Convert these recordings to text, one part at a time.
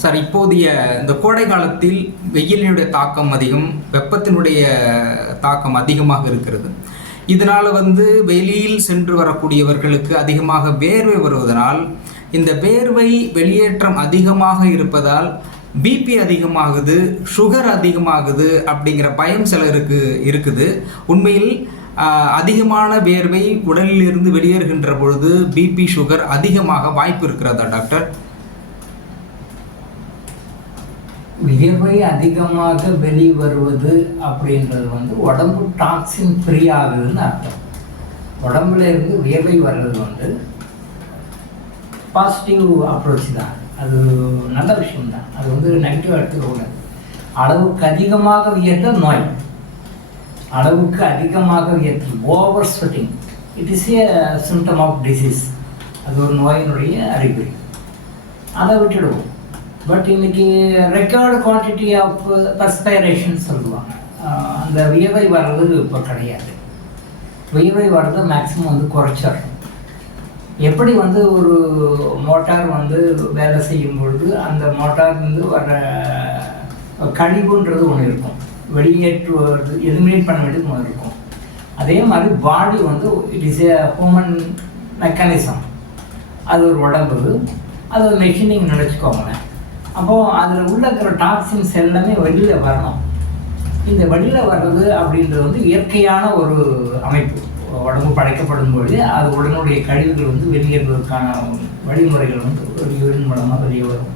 Sir, இப்போதைய இந்த கோடை காலத்தில் வெயிலினுடைய தாக்கம் அதிகம், வெப்பத்தினுடைய தாக்கம் அதிகமாக இருக்கிறது. இதனால் வெளியில் சென்று வரக்கூடியவர்களுக்கு அதிகமாக வேர்வை வருவதனால், இந்த வேர்வை வெளியேற்றம் அதிகமாக இருப்பதால் பிபி அதிகமாகுது, சுகர் அதிகமாகுது அப்படிங்கிற பயம் சிலருக்கு இருக்குது. உண்மையில் அதிகமான வேர்வை உடலில் இருந்து வெளியேறுகின்ற பொழுது பிபி, சுகர் அதிகமாக வாய்ப்பு இருக்கிறதா டாக்டர்? வியர்வை அதிகமாக வெளிவருவது அப்படின்றது உடம்பு டாக்ஸின் ஃப்ரீ ஆகுதுன்னு அர்த்தம். உடம்புல இருந்து வியர்வை வர்றது பாசிட்டிவ் அப்ரோச் தான். அது நல்ல விஷயம்தான். அது நெகட்டிவ் எடுத்துக்கூடாது. அளவுக்கு அதிகமாக வியர்த்த நோய், அளவுக்கு அதிகமாக வியர்த்து over sweating, it is a symptom of disease. அது ஒரு நோயினுடைய அறிகுறி. அதை விட்டுடுவோம். பட் இன்னைக்கு ரெக்கார்டு குவான்டிட்டி ஆஃப் பர்ஸ்பைரேஷன் சொல்லுவாங்க. அந்த வியர்வை வர்றது இப்போ கிடையாது. வியர்வை வர்றதை மேக்ஸிமம் குறைச்சிடணும். எப்படி ஒரு மோட்டார் வேலை செய்யும் பொழுது அந்த மோட்டார் வர கழிவுன்றது ஒன்று இருக்கும், வெளியேற்றுவது எலிமினேட் பண்ண வேண்டியது ஒன்று இருக்கும். அதே மாதிரி பாடி it is A human mechanism. அது ஒரு உடம்பு, அது ஒரு மெஷினிங் நினச்சிக்கோங்களேன். அப்போது அதில் உள்ள இருக்கிற டாக்ஸின்ஸ் எல்லாமே வெளியில் வரணும். இந்த வெளியில் வர்றது அப்படின்றது இயற்கையான ஒரு அமைப்பு. உடம்பு படைக்கப்படும் பொழுது அது உடனுடைய கழிவுகள் வெளியேறுவதற்கான வழிமுறைகள் ஒரு யூரின் மூலமாக வெளியே வரும்,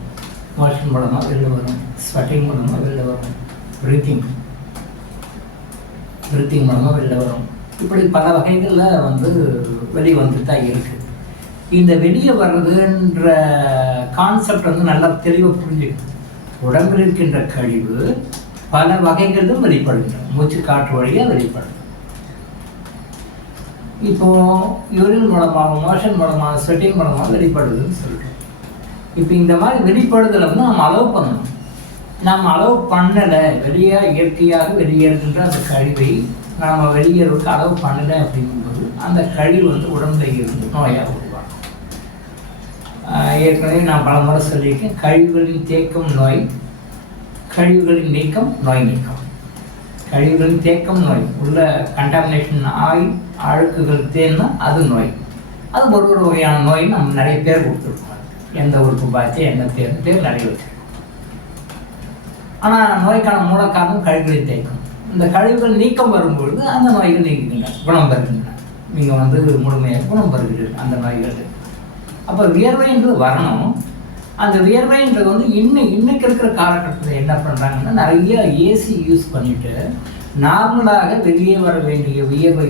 மோஷன் மூலமாக வெளியே வரும், ஸ்வெட்டிங் மூலமாக வெளியில் வரும், பிரீத்திங் மூலமாக வெளியில் வரும். இப்படி பல வகைகளில் வெளியே வந்துட்டு தான் இருக்குது. இந்த வெளியே வர்றதுன்ற கான்செப்ட் நல்லா தெளிவாக புரிஞ்சுக்கணும். உடம்பில் இருக்கின்ற கழிவு பல வகைகளும் வெளிப்படுகின்றன. மூச்சு காற்று வழியாக வெளிப்படும். இப்போது யூரின் மூலமாக, மோஷன் மூலமாக, ஸ்வெட்டிங் மூலமாக வெளிப்படுதுன்னு சொல்லிட்டோம். இப்போ இந்த மாதிரி வெளிப்படுதலை நம்ம அலோவ் பண்ணணும். நாம் அலோவ் பண்ணலை, இயற்கையாக வெளியேறுகின்ற அந்த கழிவை நாம் வெளியேறதுக்கு அலோவ் பண்ணலை அப்படிங்கும்போது அந்த கழிவு உடம்புல இருந்து நோயாக உருவாகும். ஏற்கனவே நான் பல முறை சொல்லியிருக்கேன், கழிவுகளின் தேக்கம் நோய், கழிவுகளின் நீக்கம் நோய் நீக்கம். கழிவுகளின் தேக்கம் நோய், உள்ள கண்டாமினேஷன் ஆயில், அழுக்குகள் தேன்னா அது நோய். அது ஒரு வகையான நோய் நம்ம நிறைய பேர் கொடுத்துருக்கோம். எந்த உறுப்பு பார்த்து என்ன பேர் நிறைய வச்சுருக்கோம். ஆனால் நோய்க்கான மூல காரணம் கழிவுகளின் தேக்கம். இந்த கழிவுகள் நீக்கம் வரும்பொழுது அந்த நோய்கள் நீக்குகின்றன, குணம் பெறுகின்றன. நீங்கள் முழுமையாக குணம் பெறுகிறீர்கள் அந்த நோய்கள். அப்போ வியர்வைன்றது வரணும். அந்த வியர்வைன்றது இன்னைக்கு இருக்கிற காலகட்டத்தில் என்ன பண்ணுறாங்கன்னா, நிறைய ஏசி யூஸ் பண்ணிவிட்டு நார்மலாக வெளியே வர வேண்டிய வியர்வை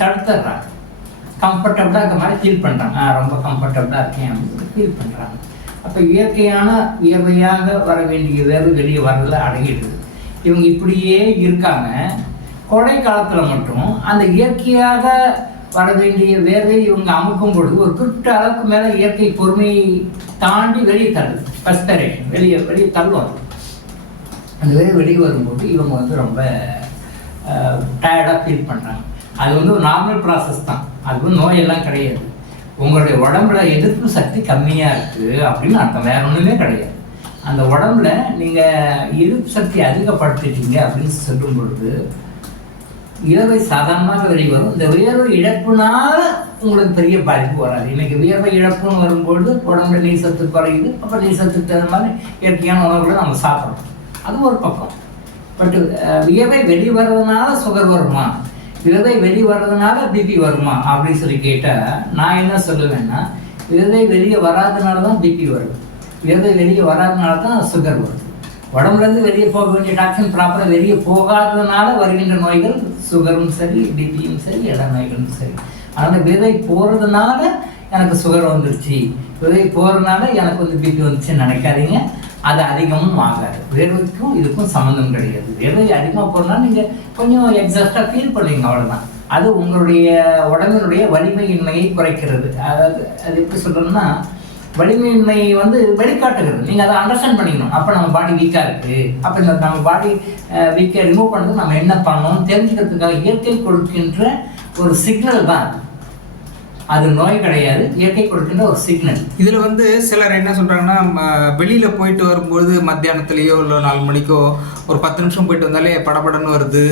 தடுத்துடுறாங்க. கம்ஃபர்டபுளாக இருக்க மாதிரி ஃபீல் பண்ணுறாங்க. ரொம்ப கம்ஃபர்டபுளாக இருக்கேன் அப்படின்னு ஃபீல் பண்ணுறாங்க. அப்போ இயற்கையான வியர்வையாக வர வேண்டிய வேர்வை வெளியே வரல அடங்கிடுது. இவங்க இப்படியே இருக்காங்க. கோடை காலத்தில் மட்டும் அந்த இயற்கையாக வர வேண்டிய வேர்வை இவங்க அமுக்கும் பொழுது ஒரு குறிப்பிட்ட அளவுக்கு மேலே இயற்கை பொறுமையை தாண்டி வெளியே தள்ளுது. பர்ஸ்பைரேஷன் வெளியே தள்ளுவாங்க. அந்த வேர்வை வெளியே வரும்போது இவங்க ரொம்ப டயர்டாக ஃபீல் பண்ணுறாங்க. அது ஒரு நார்மல் ப்ராசஸ் தான். அது நோயெல்லாம் கிடையாது. உங்களுடைய உடம்புல எதிர்ப்பு சக்தி கம்மியாக இருக்குது அப்படின்னு அர்த்தம், வேற ஒன்றுமே கிடையாது. அந்த உடம்புல நீங்கள் எதிர்ப்பு சக்தி அதிகப்படுத்திட்டீங்க அப்படின்னு சொல்லும் பொழுது வியர்வை சாதாரணமாக வெளிவரும். இந்த வியர்வை இழப்புனால உங்களுக்கு பெரிய பாதிப்பு வராது. இன்னைக்கு வியர்வை இழப்புன்னு வரும்பொழுது உடம்புல நீர் சத்து குறையுது. அப்போ நீர் சத்துக்கு தகுந்த மாதிரி இயற்கையான உணவுகளை நம்ம சாப்பிட்றோம். அது ஒரு பக்கம். பட் வியர்வை வெளிவரதுனால சுகர் வருமா, வியர்வை வெளிவரதுனால பிபி வருமா அப்படின்னு சொல்லி கேட்டால் நான் என்ன சொல்லுவேன்னா, வியர்வை வெளியே வராதனால தான் பிபி வருது, வியர்வை வெளியே வராதனால தான் சுகர் வருது. உடம்புலேருந்து வெளியே போக வேண்டிய டாக்ஸின் ப்ராப்பராக வெளியே போகாததுனால வருகின்ற நோய்கள் சுகரும் சரி, பிபியும் சரி, எல்லா நோய்களும் சரி. அதனால் விதை போகிறதுனால எனக்கு சுகர் வந்துருச்சு, விதை போகிறதுனால எனக்கு பிபி வந்துச்சுன்னு நினைக்காதீங்க. அது அதிகமும் ஆகாது. வேர்வைக்கும் இதுக்கும் சம்மந்தம் கிடையாது. வேர்வை அதிகமாக போகிறதுனால நீங்கள் கொஞ்சம் எக்ஸாஸ்டாக ஃபீல் பண்ணுவீங்க, அவ்வளோதான். அது உங்களுடைய உடம்பினுடைய வலிமையின்மையை குறைக்கிறது. அதாவது அது எப்படி சொல்கிறோம்னா, வலிமையின்மை வெளிக்காட்டுகிறது. நீங்கள் அதை அண்டர்ஸ்டாண்ட் பண்ணிக்கணும். அப்போ நம்ம பாடி வீக்காக இருக்குது, அப்போ இந்த நம்ம பாடி வீக்கை ரிமூவ் பண்ணுறது நம்ம என்ன பண்ணணும்னு தெரிஞ்சுக்கிறதுக்காக இயற்கை கொடுக்கின்ற ஒரு சிக்னல் தான். அது நோய் கிடையாது, இயற்கை கொடுக்கின்ற ஒரு சிக்னல். இதில் வந்து சிலர் என்ன சொல்கிறாங்கன்னா, வெளியில் போயிட்டு வரும்போது மத்தியானத்துலேயோ இல்லை 4 மணிக்கோ ஒரு 10 நிமிஷம் போயிட்டு வந்தாலே படபடன்னு வருது,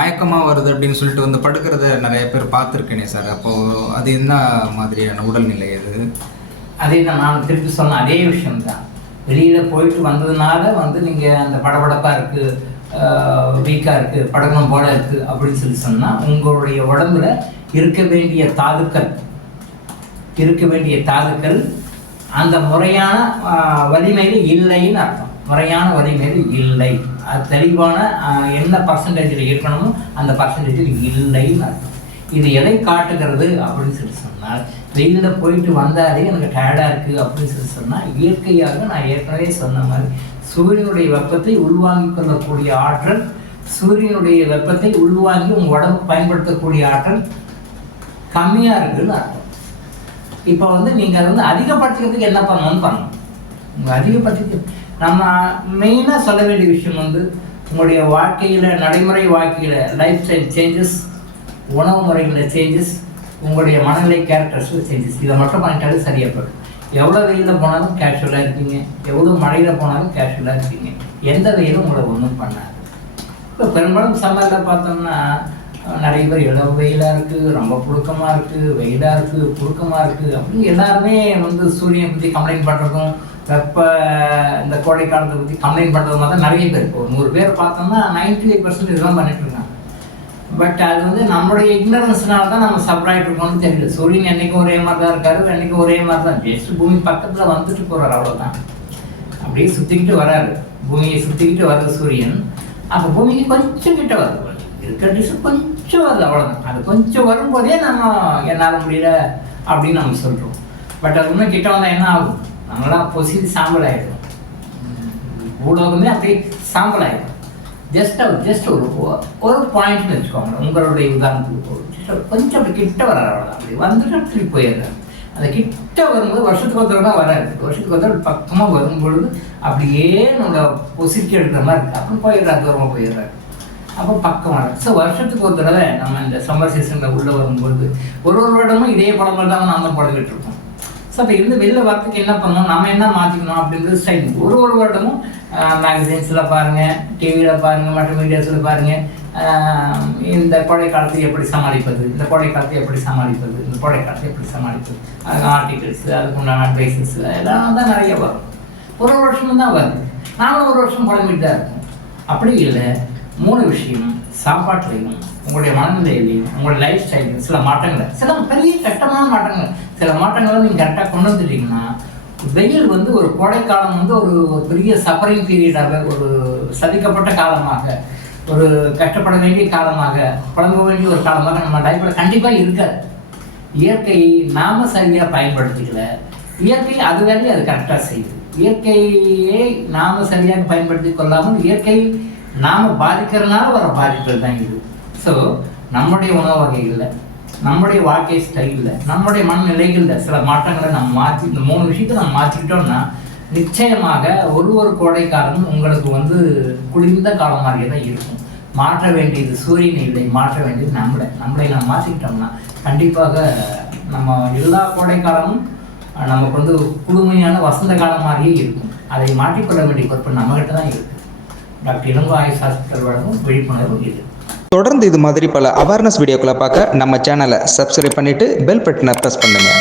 மயக்கமாக வருது அப்படின்னு சொல்லிட்டு வந்து படுக்கிறத நிறைய பேர் பார்த்துருக்கேனே சார். அப்போது அது என்ன மாதிரியான உடல்நிலை அது? அதே தான் நான் திருப்பி சொன்ன அதே விஷயம்தான். வெளியில் போயிட்டு வந்ததுனால வந்து நீங்கள் அந்த படபடப்பாக இருக்குது, வீக்காக இருக்குது, படகணும் போல இருக்குது அப்படின்னு சொல்லி சொன்னால் உங்களுடைய உடம்புல இருக்க வேண்டிய தாதுக்கள் அந்த முறையான வலிமையில் இல்லைன்னு அர்த்தம். முறையான வலிமையில் இல்லை, அது தெளிவான என்ன பர்சன்டேஜில் இருக்கணுமோ அந்த பர்சன்டேஜில் இல்லைன்னு அர்த்தம். இது எதை காட்டுகிறது அப்படின்னு சொல்லி சொன்னால், வெயிலில் போயிட்டு வந்தாலே எனக்கு டயர்டாக இருக்குது அப்படின்னு சொல்லி சொன்னால், இயற்கையாக நான் ஏற்கனவே சொன்ன மாதிரி சூரியனுடைய வெப்பத்தை உள்வாங்கிக் கொள்ளக்கூடிய ஆற்றல், சூரியனுடைய வெப்பத்தை உள்வாங்கி உங்கள் உடம்பு பயன்படுத்தக்கூடிய ஆற்றல் கம்மியாக இருக்குதுன்னு அர்த்தம். இப்போ வந்து நீங்கள் அதை வந்து அதிகப்படுத்திக்கிறதுக்கு என்ன பண்ணணும். உங்கள் அதிகப்படுத்தி நம்ம மெயினாக சொல்ல வேண்டிய விஷயம் வந்து உங்களுடைய வாழ்க்கையில், நடைமுறை வாழ்க்கையில் லைஃப் ஸ்டைல் சேஞ்சஸ், உணவு முறைகளில் சேஞ்சஸ், உங்களுடைய மனநிலை கேரக்டர்ஸில் சேஞ்சஸ், இதை மட்டும் பண்ணிட்டாலே சரியாக போய்டும். எவ்வளோ வெயிலில் போனாலும் கேஷுவலாக இருப்பீங்க, எவ்வளோ மழையில் போனாலும் கேஷுவலாக இருப்பீங்க. எந்த வெயிலும் உங்களை ஒன்றும் பண்ணாது. இப்போ பெரும்பாலும் சம்மரில் பார்த்தோம்னா நிறைய பேர் இளவு வெயிலாக இருக்குது, ரொம்ப புழுக்கமாக இருக்குது, வெயிலாக இருக்குது, புழுக்கமாக இருக்குது அப்படின்னு எல்லாருமே வந்து சூரியனை பற்றி கம்ப்ளைண்ட் பண்ணுறதும், இந்த கோடை காலத்தை பற்றி கம்ப்ளைண்ட் பண்ணுறது மாதிரி தான் நிறைய பேர். இப்போ 100 பேர் பார்த்தோம்னா 98% இதெல்லாம் பண்ணிட்டு இருக்காங்க. பட் அது வந்து நம்மளுடைய இக்னரன்ஸ்னால தான் நம்ம சப்ராயிட்டு இருக்கோம்னு தெரியல. சூரியன் என்றைக்கும் ஒரே மாதிரி தான் இருக்காரு, என்றைக்கும் ஒரே மாதிரி தான், ஜஸ்ட் பூமி பக்கத்தில் வந்துட்டு போகிறார், அவ்வளோதான். அப்படியே சுற்றிக்கிட்டு வராரு, பூமியை சுற்றிக்கிட்டு வருது சூரியன். அப்போ பூமிக்கு கொஞ்சம் கிட்ட வருது, இருக்கிற டிஷ் கொஞ்சம் வருது, அவ்வளோதான். அது கொஞ்சம் வரும்போதே நம்ம என்னால் முடியல அப்படின்னு நம்ம சொல்கிறோம். பட் அது இன்னும் கிட்ட வந்தால் என்ன ஆகும், நம்மளாம் பொசிது சாம்பல் ஆகிடும், ஊடகமே அப்படியே சாம்பல் ஆகிடும். ஜஸ்ட் ஒரு பாயிண்ட்னு வச்சுக்கோங்க. உங்களுடைய உதாரணத்துக்கு கொஞ்சம் அப்படி கிட்ட வராது, அவ்வளோதான். அப்படி வந்துட்டு திருப்பி போயிடுறாரு. அந்த கிட்ட வரும்போது வருஷத்துக்கு ஒருத்தர் தான் வராது, வருஷத்துக்கு ஒருத்தர் பக்கமாக வரும்பொழுது அப்படியே நம்ம பொசிச்சு எடுக்கிற மாதிரி இருக்குது. அப்புறம் போயிடுறாரு, தூரமாக போயிடுறாரு, அப்போ பக்கம் வராது. ஸோ வருஷத்துக்கு ஒரு தடவை நம்ம இந்த சம்மர் சீசனில் உள்ளே வரும்பொழுது ஒரு வருடமும் இதே படங்கள் தான் நம்ம பழகிட்டு இருக்கோம். ஸோ அப்போ இருந்து வெளில வரத்துக்கு என்ன பண்ணணும், நம்ம என்ன மாற்றிக்கணும் அப்படின்றது ஸ்டைல். ஒரு வருடமும் மேகசின்ஸில் பாருங்கள், டிவியில் பாருங்கள், மற்ற மீடியாஸில் பாருங்கள், இந்த கோடை காலத்தை எப்படி சமாளிப்பது, இந்த கோடை காலத்தை எப்படி சமாளிப்பது, இந்த கோடை காலத்தை எப்படி சமாளிப்பது, அது ஆர்டிகிள்ஸு, அதுக்குண்டான அட்வைசஸ் எல்லாம் தான் நிறைய வரும். ஒரு வருஷமும் தான் வருது, நானும் ஒரு வருஷம் குழம்பிட்டு தான் இருக்கும். அப்படி இல்லை, 3 விஷயம், சாப்பாட்டுலையும் உங்களுடைய மனநிலையிலையும் உங்களுடைய லைஃப் ஸ்டைலையும் சில மாற்றங்களை, சில பெரிய கஷ்டமான மாற்றங்கள், சில மாற்றங்களை நீங்கள் கரெக்டாக கொண்டு வந்துட்டீங்கன்னா, வெயில் வந்து ஒரு கோடைக்காலம் வந்து ஒரு பெரிய சஃபரிங் பீரியடாக, ஒரு சதிக்கப்பட்ட காலமாக, ஒரு கஷ்டப்பட வேண்டிய காலமாக, புலம்ப வேண்டிய ஒரு காலமாக நம்ம லைஃப்பில் கண்டிப்பாக இருக்காது. இயற்கையை நாம் சரியாக பயன்படுத்திக்கல, இயற்கை அது வேலையை அது கரெக்டாக செய்யுது. இயற்கையை நாம் சரியாக பயன்படுத்தி கொள்ளாமல் இயற்கை நாம் பாதிக்கிறதுனால வர பாதிப்புகள் தான் இது. ஸோ நம்முடைய உணவு வகைகளில், நம்முடைய வாழ்க்கை ஸ்டைலில், நம்முடைய மனநிலைகளில் சில மாற்றங்களை நம்ம மாற்றி, இந்த 3 விஷயத்தை நம்ம மாற்றிக்கிட்டோம்னா நிச்சயமாக ஒரு கோடை காலம் உங்களுக்கு வந்து குளிர்ந்த காலம் மாதிரியே தான் இருக்கும். மாற்ற வேண்டியது சூரியன் இல்லை, மாற்ற வேண்டியது நம்மளை நம்ம மாற்றிக்கிட்டோம்னா கண்டிப்பாக நம்ம எல்லா கோடை காலமும் நமக்கு வந்து குளுமையான வசந்த காலம் மாதிரியே இருக்கும். அதை மாற்றிக்கொள்ள வேண்டிய பொறுப்பு நம்மகிட்ட தான் இருக்குது. டாக்டர் இளங்கோ ஆயுஷ் ஹாஸ்பிட்டல் வழங்கும் விழிப்புணர்வு இது. தொடர்ந்து இது மாதிரி பல அவேர்னஸ் வீடியோக்களை பார்க்க நம்ம சேனலை சப்ஸ்கிரைப் பண்ணிவிட்டு பெல் பட்டனை ப்ரெஸ் பண்ணுங்கள்.